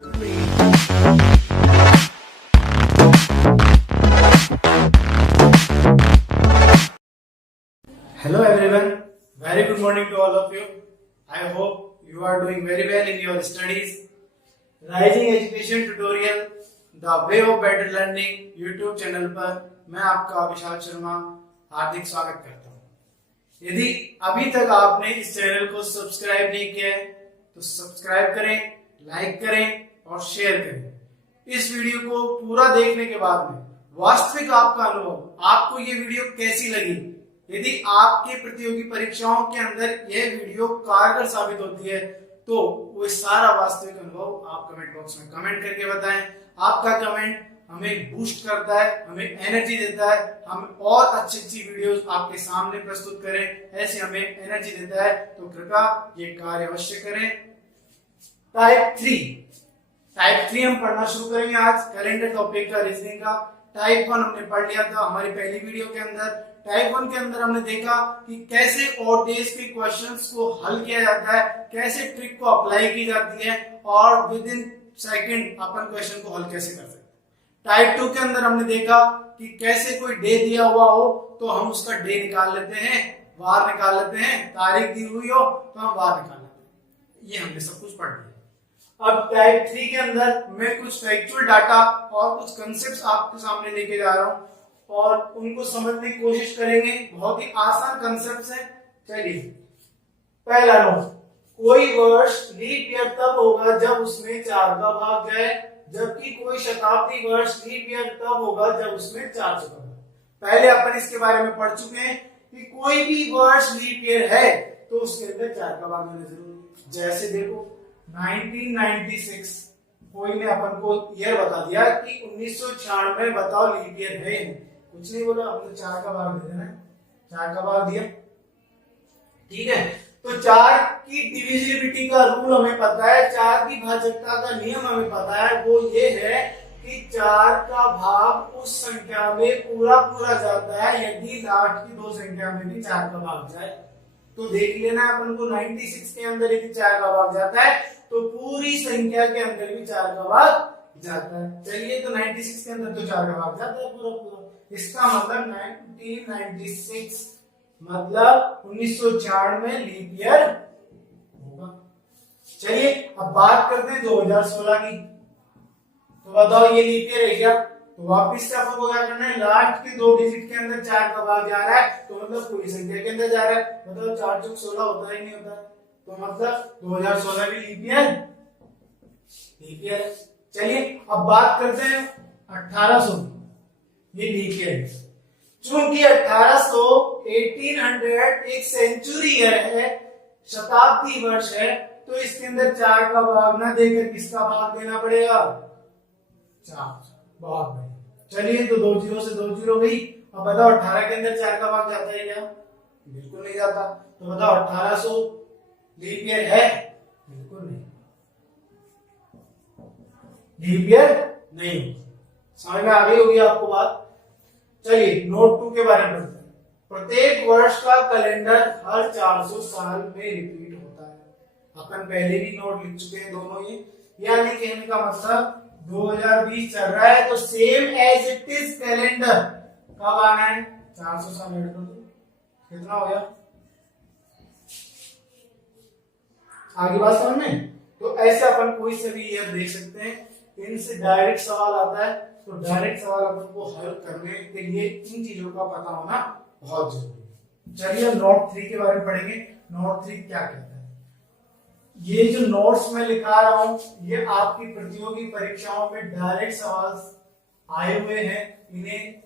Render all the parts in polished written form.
Hello everyone, very good morning to all of you. I hope you are doing very well in your studies. Rising Education Tutorial, The Way of Better Learning YouTube channel पर मैं आपका विशाल शर्मा हार्दिक स्वागत करता हूँ। यदि अभी तक आपने इस चैनल को सब्सक्राइब नहीं किया है तो सब्सक्राइब करें, लाइक करें और शेयर करें। इस वीडियो को पूरा देखने के बाद में वास्तविक आपका अनुभव, आपको ये वीडियो कैसी लगी, यदि आपके प्रतियोगी परीक्षाओं के अंदर यह वीडियो कारगर साबित होती है तो वो सारा वास्तविक अनुभव आप कमेंट बॉक्स में कमेंट करके बताएं। आपका कमेंट हमें बूस्ट करता है, हमें एनर्जी देता है, हम और अच्छी वीडियोस आपके सामने प्रस्तुत करें, ऐसे हमें एनर्जी देता है। तो कृपया ये कार्य अवश्य करें। टाइप 3 हम पढ़ना शुरू करेंगे आज कैलेंडर टॉपिक का, रीजनिंग का। टाइप 1 हमने पढ़ लिया था हमारी पहली वीडियो के अंदर। टाइप 1 के अंदर हमने देखा कि कैसे ऑड डेज के क्वेश्चंस को हल किया जाता है, कैसे ट्रिक को अप्लाई की जाती है और with in second upon question को हल कैसे कर सकते हैं। टाइप 2 के अंदर हमने देखा कि कैसे कोई डे दिया हुआ हो तो हम उसका डे निकाल लेते हैं, वार निकाल लेते हैं, तारीख दी हुई हो तो हम वार निकाल लेते हैं। ये हमने सब कुछ पढ़ लिया। अब टाइप 3 के अंदर मैं कुछ फैक्चुअल डाटा और कुछ कंसेप्ट्स आपके सामने लेके जा रहा हूं और उनको समझने की कोशिश करेंगे। बहुत ही आसान कंसेप्ट है। चलिए, पहला नोट, कोई वर्ष लीप ईयर तब होगा जब उसमें 4 का भाग जाए, जबकि कोई शताब्दी वर्ष लीप ईयर तब होगा जब उसमें 400 का भाग। पहले अपन इसके बारे में पढ़ चुके हैं कि कोई भी वर्ष लीप ईयर है तो उसके अंदर 4 का भाग होना जरूरी है। जैसे देखो 1996 कोई ने अपन को ईयर बता दिया कि 1996 बताओ लीप ईयर है, कुछ नहीं बोला, हमने 4 का भाग दे देना है, 4 का भाग दिया, ठीक है। तो 4 की डिविजिबिलिटी का रूल हमें पता है, 4 की भाजकता का नियम हमें पता है। वो ये है कि 4 का भाग उस संख्या में पूरा जाता है यदि लास्ट की 2 संख्या में भी 4 का भाग जाए। तो देख लेना अपन को 96 के अंदर यदि 4 का भाग जाता है तो पूरी संख्या के अंदर भी 4 का भाग जाता है। चलिए, तो 96 के अंदर तो 4 का भाग जाता है पूरा। इसका मतलब 1996 मतलब 1996 लीप ईयर होगा। चलिए, अब बात करते हैं 2016 की। तो बताओ ये लीप ईयर है क्या? तो वापिस से अपन को क्या करना है, लास्ट के 2 डिजिट के अंदर 4 का भाग जा रहा है तो मतलब पूरी संख्या के अंदर जा रहा है। मतलब 4 चौक 16 होता ही नहीं होता, तो मतलब 2016 भी लीप ईयर। चलिए, अब बात करते हैं 1800, ये लीप ईयर है। चूंकि 1800 एक सेंचुरी ईयर है, शताब्दी वर्ष है, तो इसके अंदर 4 का भाग ना देकर किसका भाग देना पड़ेगा? 4। बहुत बढ़िया। चलिए, तो 2 0 से 2 0 गई। अब बताओ 18 के अंदर 4 का भाग जाता है क्या? बिल्कुल नहीं जाता। तो बताओ 1800 लीप ईयर है? बिल्कुल नहीं, लीप ईयर नहीं। समझ में आ गई होगी आपको बात। चलिए, नोट 2 के बारे में पढ़ते हैं। प्रत्येक वर्ष का कैलेंडर हर 400 साल में रिपीट होता है। अपन पहले भी नोट लिख चुके हैं दोनों ये। यानी कहने का मतलब 2020 चल रहा है तो same as it is calendar कब आना है? 400 साल ऐड कर दो, कितना हो गया? आगे बात समझ में? तो ऐसे अपन कोई से भी ईयर देख सकते हैं, इनसे डायरेक्ट सवाल आता है। तो डायरेक्ट सवाल अपन को हल करने के लिए इन चीजों का पता होना बहुत जरूरी है। चलिए, नोट 3 के बारे में पढ़ेंगे। नोट 3 क्या कहता है? ये जो नोट्स में लिखा रहा हूं ये आपकी प्रतियोगी परीक्षाओं में डायरेक्ट सवाल आए हुए हैं। इन्हें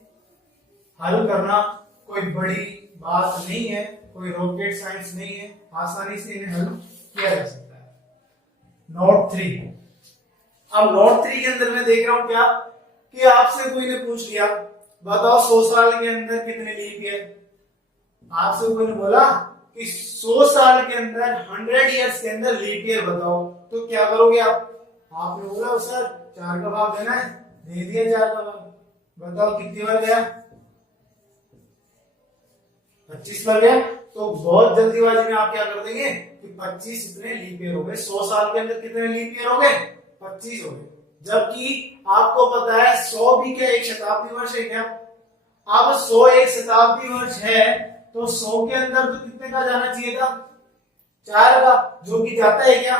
हल करना कोई बड़ी बात नहीं है, कोई रॉकेट साइंस नहीं है, आसानी से इन्हें हल किया जा सकता है। नोट 3। अब नोट 3 के अंदर मैं देख रहा हूं क्या कि आपसे कोई ने पूछ लिया, बताओ 100 साल के अंदर कितने लीप ईयर? आपसे कोई ने बोला कि 100 साल के अंदर 100 इयर्स के अंदर लीप ईयर बताओ, तो क्या करोगे आप? आपने बोला सर 4 का भाग देना है, दे दिया 4 का भाग। बताओ कितनी बार गया? 25 बार गया। तो बहुत जल्दीबाजी में आप क्या कर देंगे कि 25 इतने लीप ईयर हो गए। 100 साल के अंदर कितने लीप ईयर हो गए? 25 हो गए। जबकि आपको पता है 100 भी क्या एक शताब्दी वर्ष है क्या? अब 100 एक शताब्दी वर्ष है तो 100 के अंदर तो कितने का जाना चाहिए था? 4 का, जो कि जाता है क्या?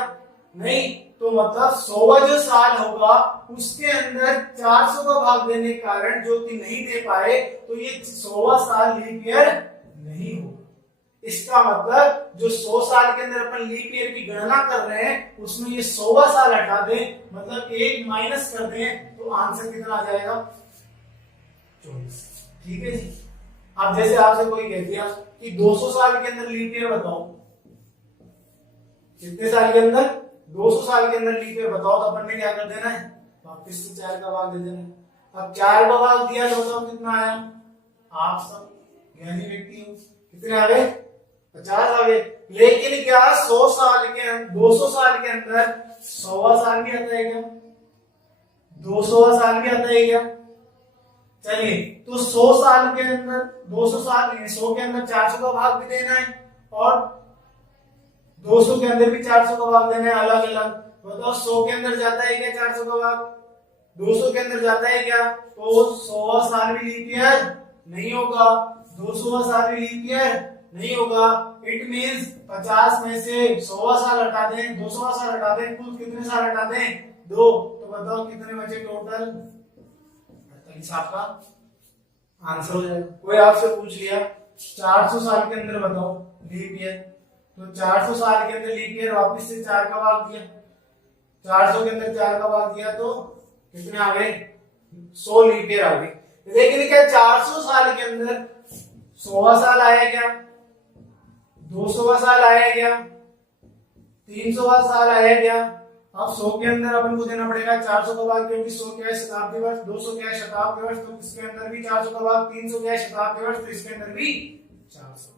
नहीं। तो मतलब 100वां जो साल होगा उसके अंदर 400 का भाग देने के कारण जो कि नहीं दे पाए तो ये 100वां साल लीप ईयर नहीं होगा। इसका मतलब जो 100 साल के अंदर अपन लीप ईयर की गणना कर रहे हैं उसमें ये 100वां साल हटा दें, मतलब 1 माइनस कर दें तो आंसर कितना आ जाएगा? 24। ठीक है जी। अब जैसे आपसे कोई कह दिया कि 200 साल के अंदर लीप ईयर बताओ, कितने साल के अंदर? 200 साल के अंदर लीप ईयर बताओ, तो अपन ने क्या कर देना है? वापिस से 4 का भाग दे देना है। अब 4 का भाग दिया तो बताओ कितना आया? आप सब ज्ञानी व्यक्ति हो, कितने आ गए? 50 आ गए। लेकिन क्या 100 साल के अंदर 200 साल के अंदर 100वां साल भी आता है क्या? 200वां साल भी आता है क्या? चलिए, तो 100 साल के अंदर 200 साल 100 के अंदर 400 का भाग भी देना है और 200 के अंदर भी 400 का भाग देना है अलग अलग। बताओ 100 के अंदर जाता है क्या 400 का भाग? 200 के अंदर जाता है क्या? तो 100वां साल भी लीप ईयर नहीं होगा, 200वां साल भी लीप ईयर नहीं होगा। इट मींस 50 में से 100वां साल हटा दें, 200वां साल हटा दें, कुल कितने साल हटा दें? 2। तो बताओ कितने बचे टोटल? 48 आपका आंसर हो जाएगा। कोई आपसे पूछ लिया 400 साल के अंदर बताओ लीप ईयर, तो 400 साल के अंदर लीप ईयर वापिस से 4 का भाग दिया, 400 के अंदर 4 का भाग दिया तो कितने आ गए? 100 लीप ईयर आ गए। लेकिन क्या 400 साल के अंदर 100वां साल आया क्या? 200वां साल आया क्या? 300वां साल आया क्या? अब 100 के अंदर अपन को देना पड़ेगा 400 का भाग, क्योंकि 100 क्या है शताब्दी वर्ष, 200 क्या है शताब्दी वर्ष, तो इसके अंदर भी 400 का भाग, 300 क्या है शताब्दी वर्ष, तो इसके अंदर भी 400।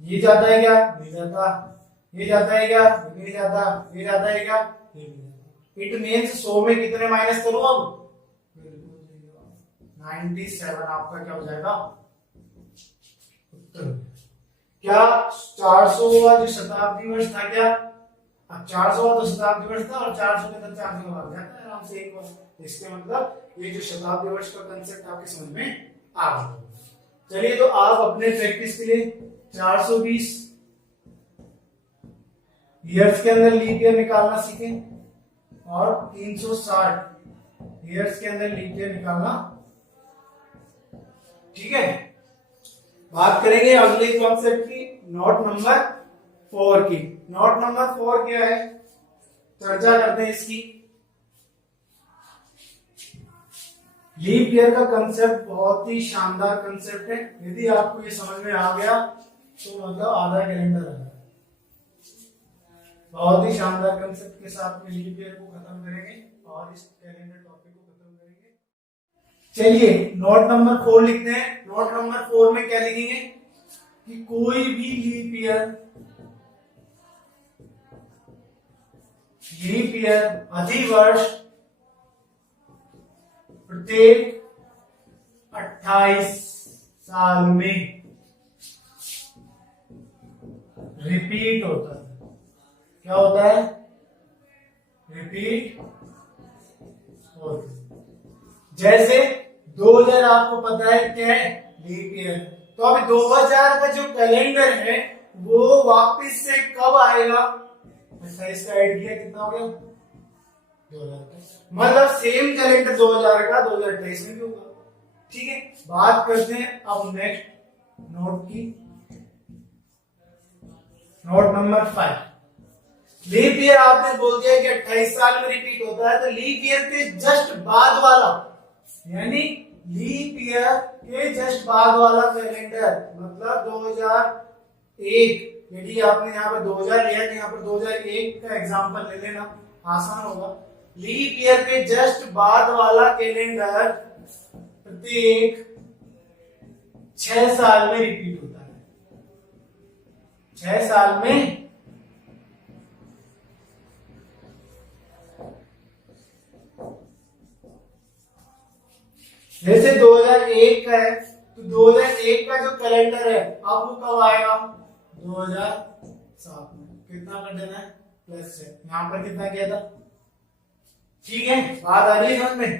ये जाता है क्या? नहीं जाता। ये जाता है क्या? नहीं जाता। ये जाता है क्या? नहीं जाता। इट मींस 100 में कितने माइनस करूं अब? 97 आपका क्या हो जाएगा उत्तर। क्या 400वां जो शताब्दी वर्ष था क्या? अब 400वां तो शताब्दी वर्ष था और 400 के अंदर 400 का भाग जाता है आराम से एक बार। इसके मतलब ये जो शताब्दी वर्ष का कंसेप्ट आपके समझ में आ गया। चलिए, तो आप अपने प्रैक्टिस के लिए 420 ईयर्स के अंदर लीप ईयर निकालना सीखें और 360 ईयर्स के अंदर लीप ईयर निकालना। ठीक है, बात करेंगे अगले कॉन्सेप्ट की, नोट नंबर 4 की। नोट नंबर 4 क्या है, चर्चा करते हैं इसकी। लीप ईयर का कंसेप्ट बहुत ही शानदार कंसेप्ट है। यदि आपको ये समझ में आ गया तो मतलब आधा कैलेंडर आ गया। बहुत ही शानदार कंसेप्ट के साथ में लीप ईयर को खत्म करेंगे और इस कैलेंडर टॉपिक को खत्म करेंगे। चलिए, नोट नंबर 4 लिखते हैं। नोट नंबर 4 में क्या लिखेंगे कि कोई भी लीप ईयर अधिवर्ष प्रत्येक 28 साल में रिपीट होता है। क्या होता है? रिपीट होता है। जैसे 2000 आपको पता है क्या है? Leap year. तो अभी 2000 का जो कैलेंडर है वो वापिस से कब आएगा? 28 का ऐड किया, कितना हो गया? 2000 का। मतलब सेम कैलेंडर 2000 का 2028 में भी होगा। ठीक है, बात करते हैं अब नेक्स्ट नोट की। नोट नंबर 5, लीप ईयर आपने बोल दिया कि 28 साल में रिपीट होता है, तो लीप ईयर के जस्ट बाद वाला, यानी लीप ईयर के जस्ट बाद वाला कैलेंडर, मतलब 2001। यदि आपने यहाँ पर 2000 लिया तो यहाँ पर 2001 का एग्जांपल ले लेना, आसान होगा। लीप ईयर के जस्ट बाद वाला कैलेंडर प्रत्येक 6 साल में रिपीट होता है। 6 साल में जैसे 2001 का है तो 2001 का जो कैलेंडर है अब वो कब आएगा? 2007 में। कितना कर देना है? +6। यहां पर कितना किया था? ठीक है, बात आ रही है समझ में।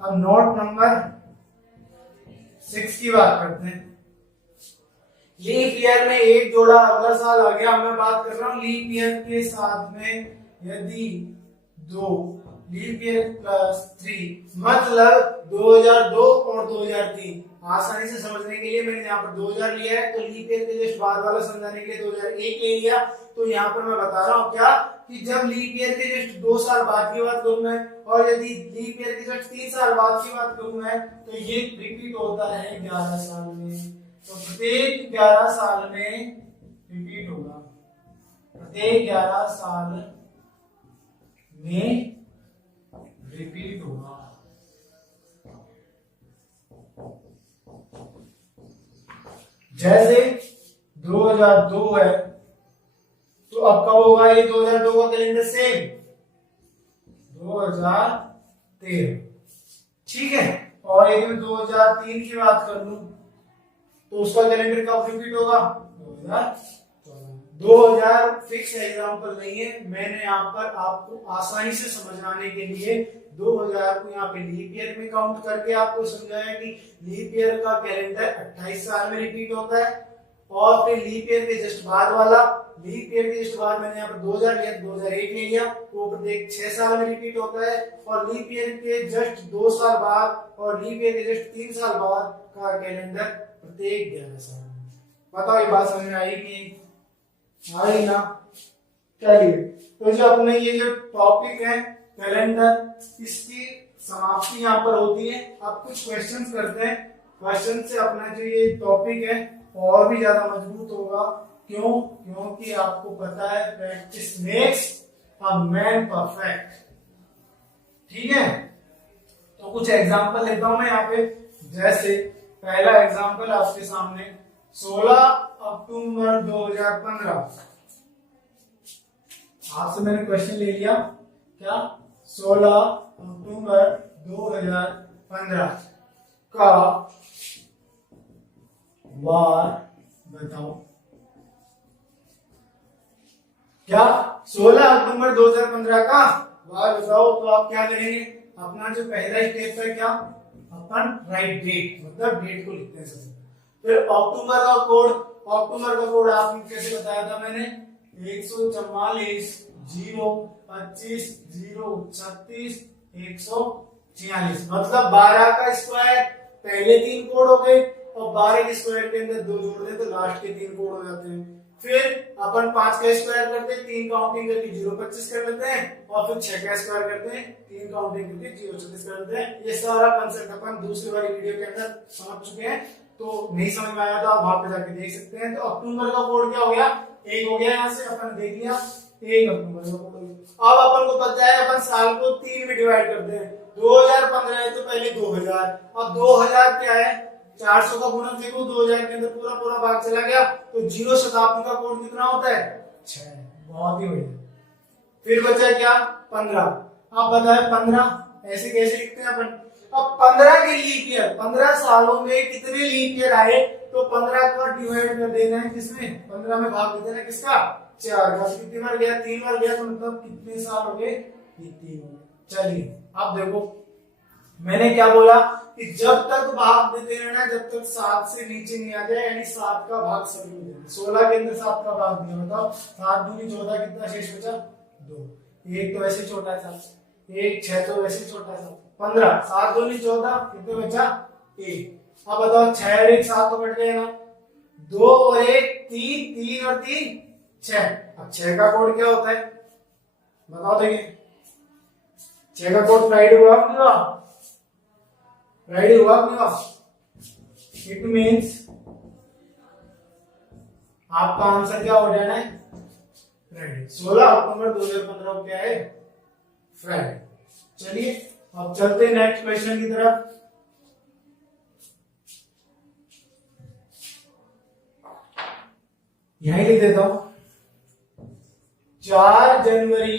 अब नोट नंबर 6 की बात करते हैं। लीप ईयर में एक जोड़ा अगला साल आ गया। मैं बात कर रहा हूं लीप ईयर के साथ में यदि 2 लीप ईयर प्लस 3 मतलब 2002 और 2003। आसानी से समझने के लिए मैंने यहाँ पर 2000 लिया है, तो लीप ईयर के जस्ट बाद वाला समझाने के लिए 2001 ले लिया। तो यहाँ पर मैं बता रहा हूँ क्या कि जब लीप ईयर के जस्ट 2 साल बाद की बात करूँ मैं, और यदि लीप ईयर के जस्ट 3 साल बाद की बात करूँ मैं, तो ये रिपीट होता है 11 साल में। तो प्रत्येक 11 साल में रिपीट होगा, प्रत्येक 11 साल में रिपीट होगा। जैसे 2002 है तो अब कब होगा ये 2002 का कैलेंडर सेम 2013, ठीक है। और यदि मैं 2003 की बात कर लूं तो उसका कैलेंडर कब रिपीट होगा 2000 फिक्स एग्जांपल नहीं है, मैंने यहाँ पर आपको आसानी से समझाने के लिए 2000 को यहाँ पे लीप ईयर में काउंट करके आपको समझाया कि लीप ईयर का कैलेंडर 28 साल में रिपीट होता है। और फिर लीप ईयर के जस्ट बाद वाला, लीप ईयर के जस्ट बाद मैंने यहाँ पर 2000 लिया, 2001 ले लिया, वो प्रत्येक 6 साल में रिपीट होता है। और लीप ईयर के जस्ट 2 साल बाद और लीप ईयर के जस्ट 3 साल बाद का कैलेंडर प्रत्येक 11 साल में। बताओ ये बात समझ में आई कि आई ना? चलिए, तो जो अपने ये जो टॉपिक है कैलेंडर, इसकी समाप्ति यहाँ पर होती है। अब कुछ क्वेश्चंस करते हैं, क्वेश्चन से अपना जो ये टॉपिक है और भी ज्यादा मजबूत होगा। क्यों? क्योंकि आपको पता है practice makes a man perfect, ठीक है। तो कुछ एग्जांपल लेता हूं मैं यहाँ पे। जैसे पहला एग्जांपल आपके सामने 16 अक्टूबर 2015। आपसे मैंने क्वेश्चन ले लिया क्या, 16 अक्टूबर 2015 का वार बताओ। क्या 16 अक्टूबर 2015 का वार बताओ। तो आप क्या करेंगे, अपना जो पहला स्टेप है क्या, अपन राइट डेट मतलब डेट को लिखते हैं सबसे। फिर अक्टूबर का कोड, अक्टूबर का कोड आपने कैसे बताया था मैंने, 144 0 25 0 36 146 मतलब 12 का स्क्वायर। पहले 3 कोड हो गए और 12 के स्क्वायर के अंदर 2 जोड़ दे तो लास्ट के 3 कोड हो जाते हैं। फिर अपन 5 का स्क्वायर करते हैं, 3 काउंटिंग करके 025 कर लेते हैं, और फिर 6 का स्क्वायर करते हैं, 3 काउंटिंग करके 036 कर लेते हैं। ये सारा कंसेप्ट अपन दूसरी वाली वीडियो के अंदर समझ चुके हैं। तो नहीं समझ में आया तो आप वहां पे जाके देख सकते हैं। तो अक्टूबर का कोड क्या हो गया, 1 हो गया। यहाँ से अपन देख लिया 1 अक्टूबर का कोड। अब अपन को पता है अपन साल को 3 में डिवाइड करते हैं। 2015 है तो पहले 2000, अब 2000 क्या है, 400 का गुणक देखो, 2000 के अंदर पूरा पूरा भाग चला गया, तो 0 शताब्दी का कोड कितना होता है 6। बहुत ही बढ़िया। फिर बचा क्या 15। अब बताए 15 ऐसे कैसे लिखते हैं अपन। अब 15 के लीप ईयर, 15 सालों में कितने लीप ईयर आए, तो 15 को डिवाइड कर देना है किसमें, 15 में भाग दे देना है किसका 4 का। कितनी बार गया 3 बार गया, तो मतलब कितने साल हो गए, ये 3 हो गए। चलिए अब देखो मैंने क्या बोला कि जब तक भाग देते रहना जब तक 7 से नीचे नहीं आ जाए, यानी 7 का भाग सभी में देना। 16 के अंदर 7 का भाग दिया, बताओ 7 दूनी 14, कितना शेष बचा 2। 1 तो वैसे छोटा है 7, 1 6 तो वैसे छोटा है 15, 7 दूनी 14, कितने बचा 1। अब बताओ 6 और 1 7 तो कट गए ना, 2 और 1 3, 3 और 3 6। अब 6 का कोड क्या होता है बताओ, देखिए 6 का कोड फ्राइडे हुआ नहीं हुआ, फ्राइडे हुआ नहीं हुआ। इट मीन्स आपका आंसर क्या हो जाना है फ्राइडे। 16 अक्टूबर 2015 क्या है फ्राइडे। चलिए अब चलते हैं नेक्स्ट क्वेश्चन की तरफ। यहीं लिख देता हूं, 4 जनवरी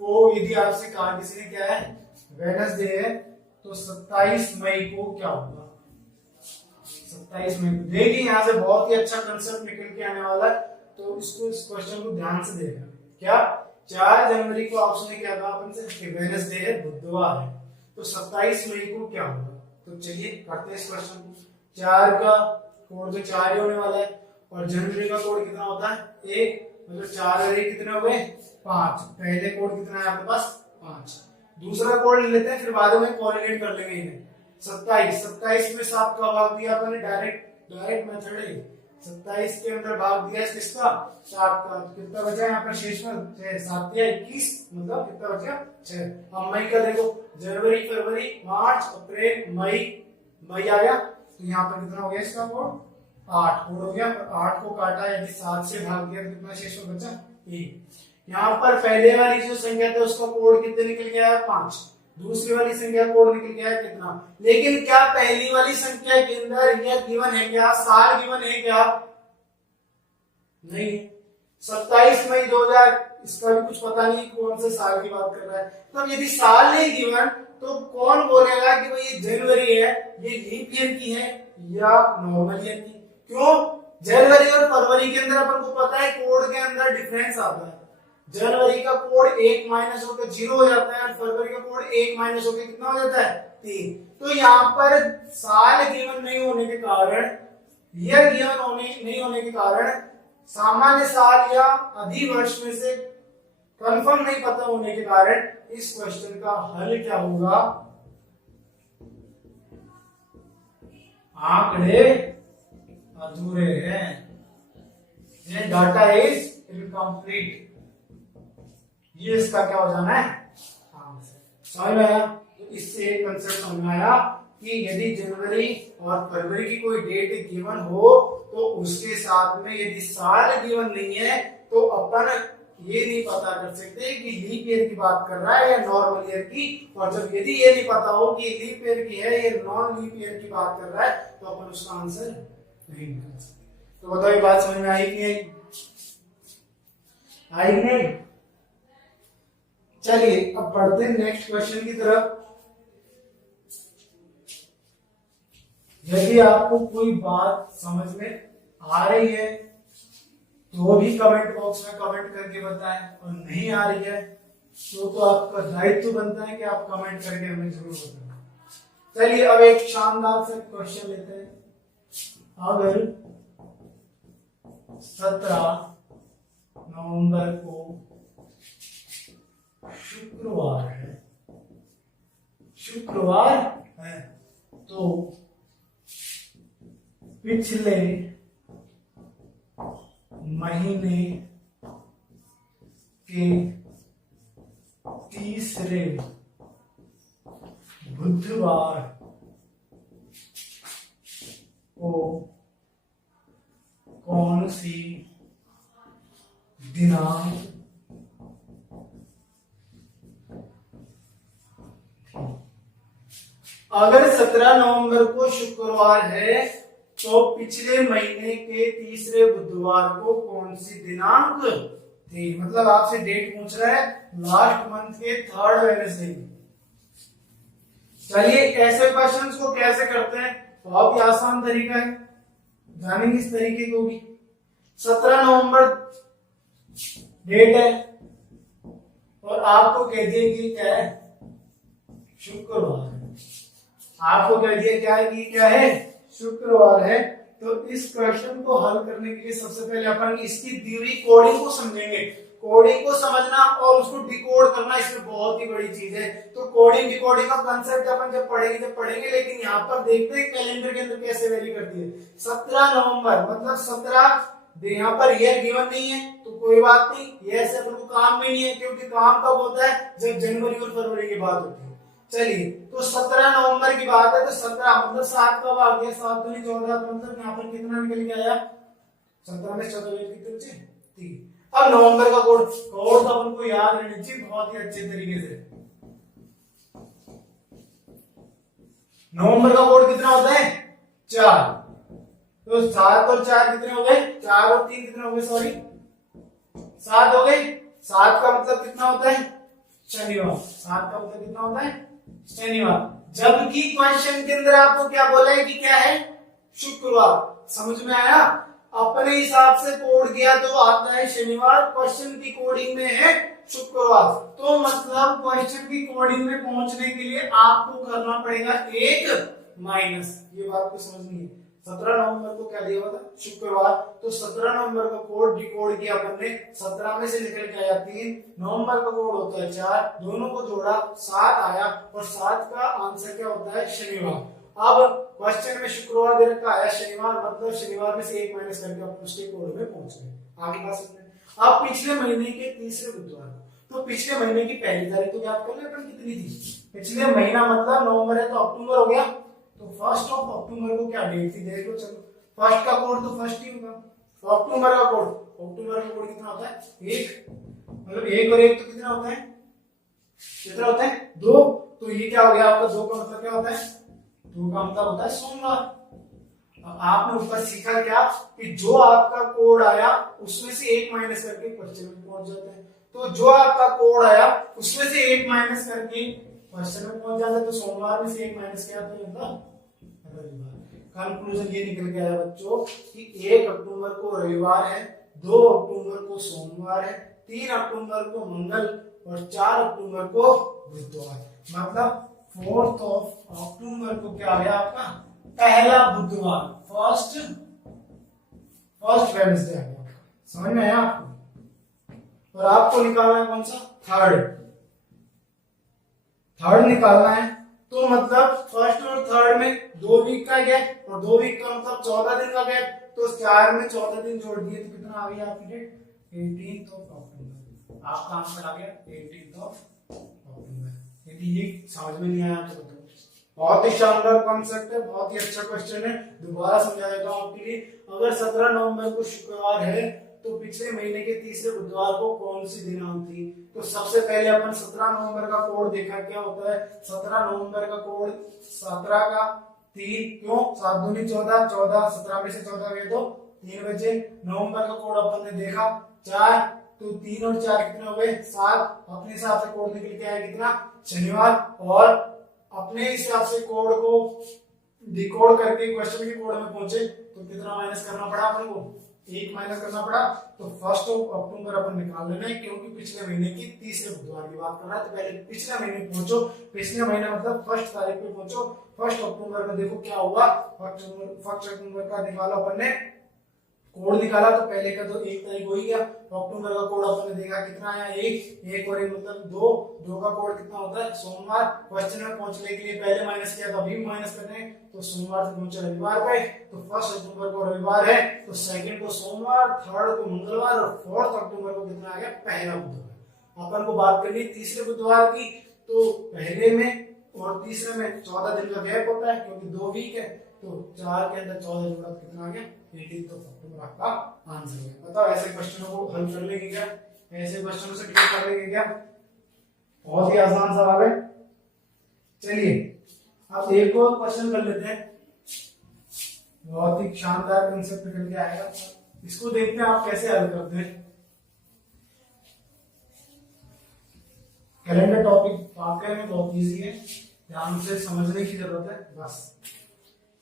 को यदि आपसे कहा किसी ने क्या है वेडनेसडे है, तो 27 मई को क्या होगा, 27 मई को। देखिए यहां से बहुत ही अच्छा कंसेप्ट निकल के आने वाला है, तो इसको इस क्वेश्चन को ध्यान से देखना। क्या 4 जनवरी को ऑप्शन ने क्या कहा अपन से, वेडनेसडे है, बुधवार है, तो 27 मई को क्या होगा। तो चलिए करते हैं इस क्वेश्चन को। 4 का कोड तो 4 ही होने वाला है, और जनवरी का कोड कितना होता है 1, मतलब 4 और 1 कितने हो गए 5। पहले कोड कितना है आपके पास 5। दूसरा कोड ले लेते हैं, फिर बाद में कोरिलेट कर लेंगे इन्हें। 27 में 7 का भाग दिया अपन ने, डायरेक्ट मेथड है। 27 के अंदर भाग दिया किसका 7 का, तो कितना बचा यहाँ पर शेष में 6, 7 या 21, मतलब कितना बचा 6। अब मई का देखो, जनवरी, फरवरी, मार्च, अप्रैल, मई आ गया, तो यहाँ पर कितना हो गया इसका कोड 8 कोड हो गया। 8 को काटा यदि 7 से भाग दिया, कितना शेष में बचा 1। यहाँ पर पहले वाली जो संख्या थी उसका कोड कितने निकल गया है 5, दूसरी वाली संख्या कोड निकल गया है कितना। लेकिन क्या पहली वाली संख्या के अंदर ईयर गिवन है क्या, साल गिवन है क्या, नहीं है। 27 मई 2000, इसका भी कुछ पता नहीं कौन से साल की बात कर रहा है। तो यदि साल नहीं गिवन तो कौन बोलेगा कि भाई ये जनवरी है, ये लीप ईयर की है या नॉर्मल ईयर की। क्यों, जनवरी और फरवरी के अंदर अपन को पता है कोड के अंदर डिफरेंस आता है। जनवरी का कोड 1 माइनस होकर 0 हो जाता है, और फरवरी का कोड 1 माइनस होकर कितना हो जाता है 3। तो यहाँ पर साल गिवन नहीं होने के कारण, ईयर गिवन नहीं होने के कारण, सामान्य साल या अधिवर्ष में से कंफर्म नहीं पता होने के कारण इस क्वेश्चन का हल क्या होगा, आंकड़े अधूरे हैं, डाटा इज इनकम्प्लीट। ये इसका क्या हो जाना है, समझ में आया। तो इससे एक कंसेप्ट समझ में आया कि यदि जनवरी और फरवरी की कोई डेट गिवन हो तो उसके साथ में यदि साल गिवन नहीं है तो अपन ये नहीं पता कर सकते कि लीप ईयर की बात कर रहा है या नॉर्मल ईयर की। और जब यदि ये नहीं पता हो कि लीप ईयर की है या नॉन लीप ईयर की बात कर रहा है तो अपन उसका आंसर नहीं निकाल सकते। तो बताओ ये बात समझ में आई कि नहीं आई कि नहीं। चलिए अब बढ़ते हैं नेक्स्ट क्वेश्चन की तरफ। यदि आपको कोई बात समझ में आ रही है तो भी कमेंट बॉक्स में कमेंट करके बताएं, और नहीं आ रही है तो आपका दायित्व बनता है कि आप कमेंट करके हमें जरूर बताएं। चलिए अब एक शानदार से क्वेश्चन लेते हैं। अगर 17 नवंबर को शुक्रवार है तो पिछले महीने के तीसरे बुधवार को कौन सी दिनांक अगर 17 नवंबर को शुक्रवार है तो पिछले महीने के तीसरे बुधवार को कौन सी दिनांक थी। मतलब आपसे डेट पूछ रहा है लास्ट मंथ के 3rd वेडनेसडे की। चलिए ऐसे क्वेश्चंस को कैसे करते हैं, बहुत ही आसान तरीका है, जानेंगे इस तरीके को भी। 17 नवंबर डेट है और आपको कह दिया कि क्या है शुक्रवार है, आपको कह दिया क्या है कि क्या है शुक्रवार है। तो इस क्वेश्चन को हल करने के लिए सबसे पहले अपन इसकी दी हुई कोडिंग को समझेंगे। कोडिंग को समझना और उसको डिकोड करना इसमें बहुत ही बड़ी चीज है। तो कोडिंग डिकोडिंग का कंसेप्ट अपन जब पढ़ेंगे, लेकिन यहाँ पर देखते हैं कैलेंडर के अंदर कैसे वेरी करती है। 17 नवंबर मतलब 17, यहाँ पर ईयर गिवन नहीं है तो कोई बात नहीं, ईयर से अपन को काम भी नहीं है, क्योंकि काम कब होता है जब जनवरी और फरवरी की बात होती है। चलिए तो 17 नवंबर की बात है तो 17 मतलब 7 कब आ गया, 7 दूनी 14, मतलब यहाँ पर कितना निकल के आया 17 में 14 कितने बचे 3। अब नवंबर का कोड तो अपन को याद रहना चाहिए बहुत ही अच्छे तरीके से। नवंबर का कोड कितना होता है 4, तो 7 और 4 कितने हो गए, 4 और 3 कितने हो गए, सॉरी 7 हो गए। 7 का मतलब कितना होता है शनिवार, 7 का मतलब कितना होता है शनिवार। जबकि क्वेश्चन के अंदर आपको क्या बोला है कि क्या है शुक्रवार। समझ में आया। अपने हिसाब से कोड किया तो आता है शनिवार, क्वेश्चन की कोडिंग में है शुक्रवार। तो मतलब क्वेश्चन की कोडिंग में पहुंचने के लिए आपको करना पड़ेगा एक माइनस। ये बात को समझनी है। 17 नवंबर को क्या दिया हुआ था? शुक्रवार। तो 17 नवंबर का कोड डिकोड किया अपन ने, 17 में से निकल के आया 3, नवंबर का कोड होता है 4, दोनों को जोड़ा 7 आया, और 7 का आंसर क्या होता है? शनिवार। अब क्वेश्चन में शुक्रवार दे रखा है, शनिवार मतलब शनिवार में से एक माइनस करके अपन उसके कोड में पहुंच गए। आगे बात समझे। अब पिछले महीने के तीसरे बुधवार, तो पिछले महीने की पहली तारीख तो याद कर ले अपन कितनी थी? पिछले महीना मतलब नवंबर है तो अक्टूबर हो गया, तो 1 अक्टूबर को क्या डेट थी देख लो। चलो, फर्स्ट का कोड तो फर्स्ट ही होगा, तो अक्टूबर का कोड कितना होता है? 1, मतलब 1 और 1 तो कितना होता है? कितना होता है? 2। तो ये क्या हो गया आपका? 2 का मतलब क्या होता है? 2 का मतलब होता है सोमवार। अब आपने ऊपर सीखा क्या कि जो आपका कोड आया उसमें से 1 माइनस करके क्वेश्चन में पहुंच जाते हैं। तो जो आपका कोड आया उसमें से 1 माइनस करके क्वेश्चन में पहुंच जाता है। तो सोमवार में से 1 माइनस किया तो मतलब रविवार। कंक्लूजन ये निकल के आया बच्चों कि 1 अक्टूबर को रविवार है, 2 अक्टूबर को सोमवार है, 3 अक्टूबर को मंगल और 4 अक्टूबर को बुधवार। मतलब 4 अक्टूबर को क्या आ गया आपका? पहला बुधवार, फर्स्ट वेडनेसडे आ गया। समझ में आया आपको? और आपको निकालना है कौन सा? थर्ड निकालना है। तो मतलब फर्स्ट और थर्ड में 2 वीक का गैप, और 2 वीक का मतलब 14 दिन का गैप। तो 4 में 14 दिन जोड़ दिए तो कितना आ गया आपकी डेट? 18 अक्टूबर। आपका आंसर आ गया 18 अक्टूबर। यदि ये समझ में नहीं आया तो बताओ। बहुत ही शानदार कॉन्सेप्ट है, बहुत ही अच्छा क्वेश्चन है। दोबारा समझा देता हूं आपके लिए। अगर 17 नवंबर को शुक्रवार है तो पिछले महीने के तीसरे बुधवार को कौन सी दिनांक थी? तो सबसे पहले अपन 17 नवंबर का कोड देखा, क्या होता है 17 नवंबर का कोड? 17 का 3, क्यों? 7 दूनी 14, 14 17 में से 14 गए तो 3 बचे। नवंबर का कोड अपन ने देखा 4, तो 3 और 4 कितने हो गए? 7। अपने हिसाब से कोड निकल के आया कितना? शनिवार। और अपने हिसाब से कोड को डिकोड करके क्वेश्चन के कोड में पहुंचे तो कितना माइनस करना पड़ा अपन को? 1 माइनस करना पड़ा। तो 1 अक्टूबर अपन निकाल लेना है, क्योंकि पिछले महीने की तीसरे बुधवार की बात कर रहा है। तो पहले पिछले महीने पहुंचो, पिछले महीने मतलब 1 तारीख पे पहुंचो। 1 अक्टूबर में देखो क्या हुआ। 1 अक्टूबर का निकाला अपन ने, कोड निकाला। तो पहले का तो 1 तारीख हो ही गया। अक्टूबर का कोड अपन ने देखा कितना आया? 1 और 1 मतलब 2 का कोड कितना होता है? सोमवार। क्वेश्चन में पहुंचने के लिए पहले माइनस किया तो अभी माइनस करने, तो सोमवार से पहुंचे रविवार पे। तो 1 अक्टूबर को रविवार है, तो 2 को सोमवार, 3 को मंगलवार, और 4 अक्टूबर को कितना आ गया? पहला बुधवार। अपन को बात करनी तीसरे बुधवार की। तो पहले में और तीसरे में 14 दिन का गैप होता है, क्योंकि 2 वीक है। तो 4 के अंदर 14 जोड़ा तो कितना आ गया? 18 अक्टूबर आपका आंसर है। बताओ ऐसे क्वेश्चनों को हल कर लेंगे क्या? ऐसे क्वेश्चनों से क्लियर कर लेंगे क्या? बहुत ही आसान सवाल है। चलिए अब एक और क्वेश्चन कर लेते हैं। बहुत ही शानदार कंसेप्ट निकल के आएगा, इसको देखते हैं आप कैसे हल करते हैं। कैलेंडर टॉपिक वाकई में बहुत इजी है, ध्यान से समझने की जरूरत है बस।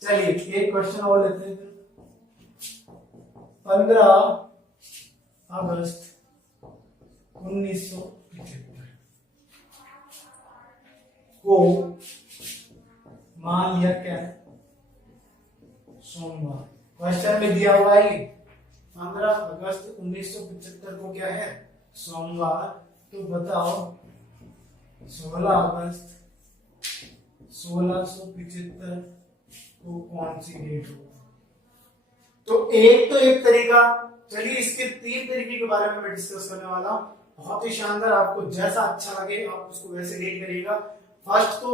चलिए एक क्वेश्चन और लेते हैं। 15 अगस्त 1975 को मान लिया क्या है? सोमवार। क्वेश्चन में दिया हुआ है 15 अगस्त 1975 को क्या है? सोमवार। तो बताओ 16 अगस्त 1675 को कौन सी डेट होगी? तो एक तरीका, चलिए इसके 3 तरीके के बारे में मैं डिस्कस करने वाला हूं। बहुत ही शानदार, आपको जैसा अच्छा लगे आप उसको वैसे रीड करिएगा। फर्स्ट तो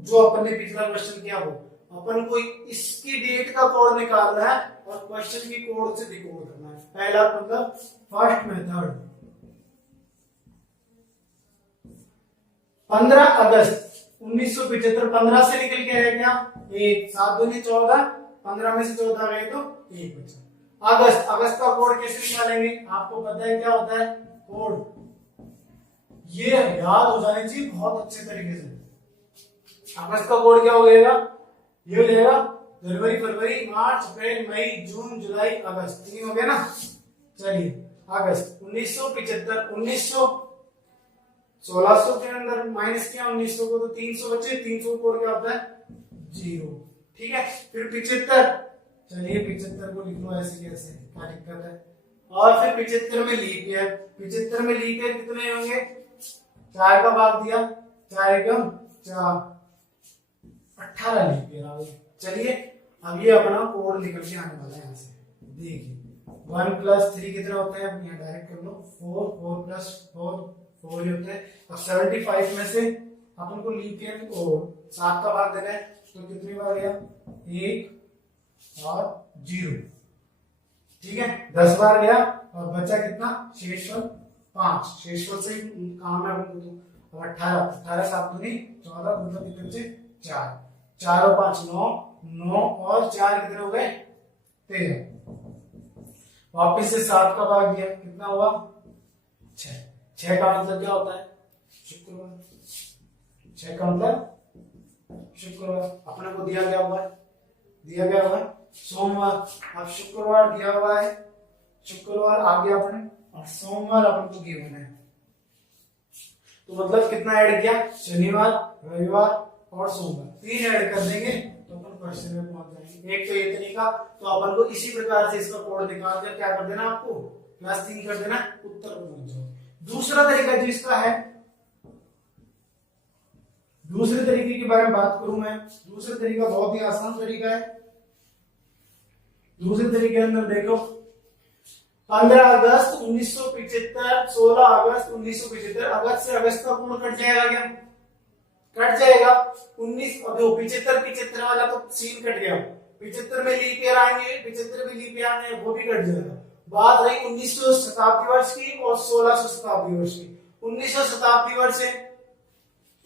जो अपन ने पिछला क्वेश्चन किया, वो अपन को इसकी डेट का कोड निकालना है और क्वेश्चन की कोड से डिकोड करना है। पहला मतलब फर्स्ट मेथड 15 अगस्त 1975, 15 से निकल के आया क्या? 1, 7 दूनी 14, 15 में से 14 गए तो 1 बचा। अगस्त का कोड कैसे निकालेंगे? आपको पता है क्या होता है कोड? ये याद हो जाने चाहिए बहुत अच्छे तरीके से। अगस्त का कोड क्या हो जाएगा? ये हो जाएगा जनवरी, फरवरी, मार्च, अप्रैल, मई, जून, जुलाई, अगस्त, 3 हो गया ना। चलिए अगस्त 1975, 1900 1600 के अंदर माइनस किया 1900 को तो 300 बचे, 300 कोड क्या होता है 0। ठीक है, फिर 75, चलिए 75 को लिख लो ऐसे कैसे, क्या दिक्कत है। और फिर 75 में लीप ईयर, 75 में लीप ईयर कितने होंगे, 4 का भाग दिया, 4 एकम 4, 18 लीप ईयर आ गए। चलिए अब ये अपना कोड निकल के आने वाला है यहाँ से, देखिए 1 + 3 कितना होता है, अब यहाँ डायरेक्ट कर लो 4, 4 + 4 4 ही होता है। अब 75 में से अपन को लीप ईयर को 7 का भाग देना है, तो कितनी बार गया 1 और 0, ठीक है 10 बार गया और बचा कितना शेषफल 5, शेषफल से काम है अपन को। अब 18, 18 7 दूनी 14, मतलब कितने बचे 4, 4 और 5 9, 9 और 4 कितने हो गए 13। वापिस से 7 का भाग दिया, कितना हुआ 6, 6 का मतलब क्या होता है शुक्रवार, 6 का मतलब शुक्रवार, अपने को दिया गया हुआ है, दिया गया हुआ है सोमवार। अब शुक्रवार दिया हुआ है, शुक्रवार आ गया अपने, और सोमवार अपन को गिवन है, तो मतलब कितना ऐड किया, शनिवार, रविवार और सोमवार, 3 ऐड कर देंगे तो अपन क्वेश्चन में पहुंच जाएंगे। एक तो ये तरीका, तो अपन को इसी प्रकार से इसका कोड निकाल कर क्या कर देना, आपको +3 कर देना, उत्तर को पहुंच जाओ। दूसरा तरीका जो इसका है, दूसरे तरीके के बारे में बात करूं मैं, दूसरा तरीका बहुत ही आसान तरीका है। दूसरे तरीके के अंदर देखो 15 अगस्त 1975, 16 अगस्त 1975, अगस्त से अगस्त का कोड कट जाएगा क्या, कट जाएगा। 19 अब 75 वाला तो सीन कट गया, 75 में लीप ईयर आएंगे, 75 में लीप ईयर आएंगे, वो भी कट जाएगा। बात रही 1900 शताब्दी वर्ष की और 1600 शताब्दी वर्ष की। 1900 शताब्दी वर्ष है,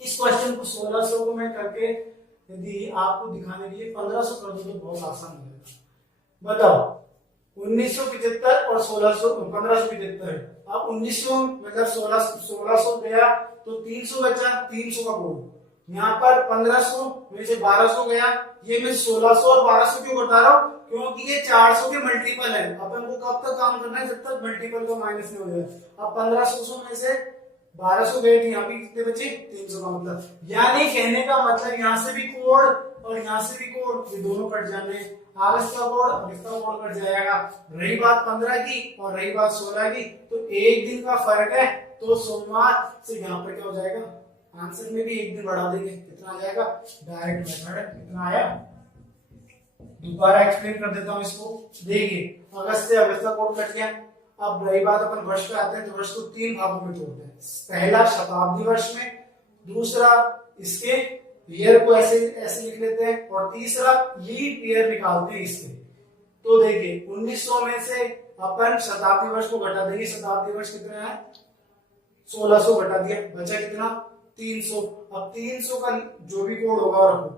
इस क्वेश्चन को 1600 को मैं करके यदि आपको दिखाने के लिए 1500 कर दूं तो बहुत आसान हो जाएगा। बताओ 1975 और 1600 1575 है। अब 1900 मतलब 1600 गया तो 300 बचा, 300 का कोड यहाँ पर 1500 में से 1200 गया, ये मैं 1600 और 1200 क्यों बता रहा हूँ, क्योंकि ये 400 के मल्टीपल है। अपन को कब तक काम करना है, जब तक मल्टीपल का माइनस नहीं हो जाए। अब 1500 में से 1200 गए थे, यहाँ भी कितने बचे 300 का मतलब, यानी कहने का मतलब यहाँ से भी कोड और यहाँ से भी कोड, ये दोनों कट जाने, अगस्त का कोड अगस्त का कोड कट जाएगा। रही बात 15 की और रही बात 16 की, तो एक दिन का फर्क है, तो सोमवार से यहाँ पर क्या हो जाएगा, आंसर में भी एक दिन बढ़ा देंगे, कितना आ जाएगा, डायरेक्ट मेथड कितना आया। दोबारा एक्सप्लेन कर देता हूँ इसको, देखिए अगस्त से अगस्त का कोड कट गया। अब रही बात अपन वर्ष पे आते हैं, तो वर्ष को 3 भागों में तोड़ते हैं, पहला शताब्दी वर्ष में, दूसरा इसके ईयर को ऐसे ऐसे लिख लेते हैं, और तीसरा लीप ईयर निकालते हैं इसके। तो देखिए 1900 में से अपन शताब्दी वर्ष को घटा देंगे, शताब्दी वर्ष कितना है 1600 घटा दिया, बचा कितना 300। अब 300 का जो भी कोड होगा रखो,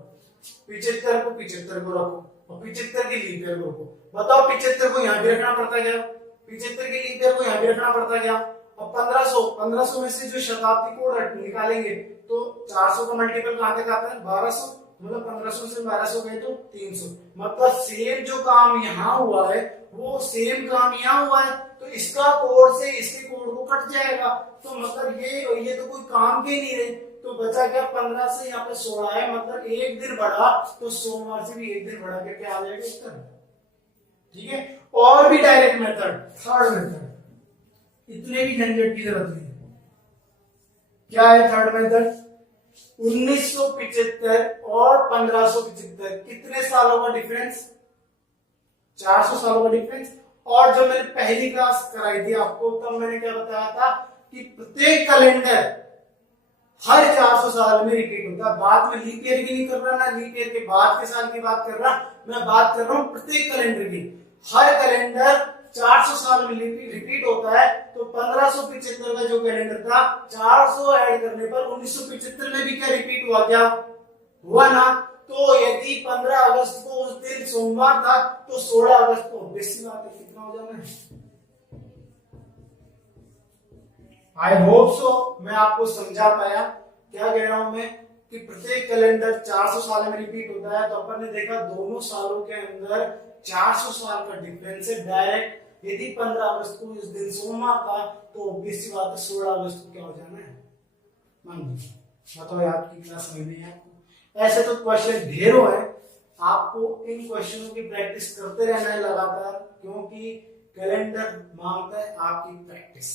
75 को 75 को रखो और 75 की लीप ईयर को रखो। बताओ 75 को यहाँ भी रखना पड़ता गया, 75 की लीप ईयर को यहाँ भी रखना पड़ता गया। अब 1500 में से जो शताब्दी कोड निकालेंगे तो 400 का मल्टीपल कहाँ तक आता है 1200, मतलब 1500 से 1200 गए तो 300, मतलब सेम जो काम यहाँ हुआ है वो सेम काम यहाँ हुआ है, तो इसका कोड से इसके कोड को कट जाएगा। तो मतलब ये तो कोई काम के नहीं रहे, तो बचा क्या 15 से यहाँ पे 16 है, मतलब एक दिन बढ़ा, तो सोमवार से भी एक दिन बढ़ा के क्या आ जाएगा उत्तर। ठीक है, और भी डायरेक्ट मेथड, थर्ड मेथड, इतने भी झंझट की जरूरत नहीं है। क्या है थर्ड मेथड, 1975 और 1575 कितने सालों का डिफरेंस, 400 सालों का डिफरेंस। और जब मैंने पहली क्लास कराई थी आपको, तब मैंने क्या बताया था कि प्रत्येक कैलेंडर हर 400 साल में रिपीट होता है। बात में लीप ईयर की नहीं कर रहा, ना लीप ईयर के बाद के साल की बात कर रहा, मैं बात कर रहा हूं प्रत्येक कैलेंडर की। हर कैलेंडर 400 साल में रिपीट होता है, तो 1575 का जो कैलेंडर था 400 ऐड करने पर 1975 में भी क्या रिपीट हुआ, क्या हुआ ना। तो यदि 15 अगस्त को उस दिन सोमवार था, तो 16 अगस्त को बेसिक बात है कितना हो जाना है। आई होप सो मैं आपको समझा पाया। क्या कह रहा हूं मैं कि प्रत्येक कैलेंडर 400 साल में रिपीट होता है, तो अपन ने देखा दोनों सालों के अंदर 400 साल का डिफरेंस है डायरेक्ट। यदि 15 अगस्त को इस दिन सोमवार था तो ऑब्वियस सी बात है 16 अगस्त को क्या हो जाना है मंगल। बताओ आपकी क्लास समझ में आपको? ऐसे तो क्वेश्चन ढेरों है, आपको इन क्वेश्चनों की प्रैक्टिस करते रहना है लगातार, क्योंकि कैलेंडर मांगता है आपकी प्रैक्टिस।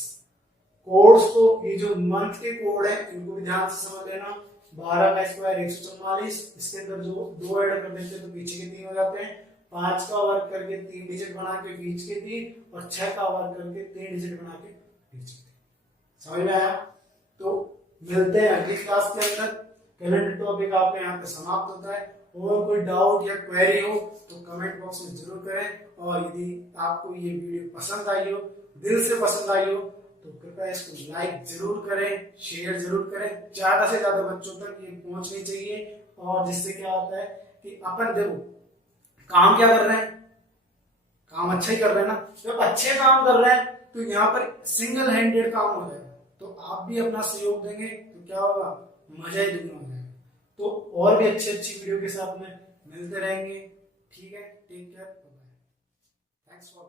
कोड्स तो ये जो मंथ के कोड है इनको भी ध्यान से समझ लेना। 12 का स्क्वायर 144, इसके अंदर जो 2 ऐड कर देते हैं तो पीछे के 3 हो जाते हैं। 5 का वर्ग करके 3 डिजिट बना के बीच के 3, और 6 का वर्ग करके 3 डिजिट बना के बीच के 3। समझ में आया? तो मिलते हैं अगली क्लास के अंदर। कैलेंडर टॉपिक आपका यहाँ पे समाप्त होता है। और कोई डाउट या क्वेरी हो तो कमेंट बॉक्स में जरूर करें, और यदि आपको ये वीडियो पसंद आई हो, दिल से पसंद आई हो, तो कृपया इसको लाइक जरूर करें, शेयर जरूर करें, ज्यादा से ज्यादा बच्चों तक ये पहुंचनी चाहिए। और जिससे क्या होता है कि अपन देखो काम क्या कर रहे हैं, काम अच्छा ही कर रहे हैं ना। जब अच्छे काम कर रहे हैं तो यहाँ पर सिंगल हैंडेड काम हो जाएगा, तो आप भी अपना सहयोग देंगे तो क्या होगा, मजा ही दुगना हो जाएगा। तो और भी अच्छी वीडियो के साथ में मिलते रहेंगे। ठीक है, take care, bye, thanks for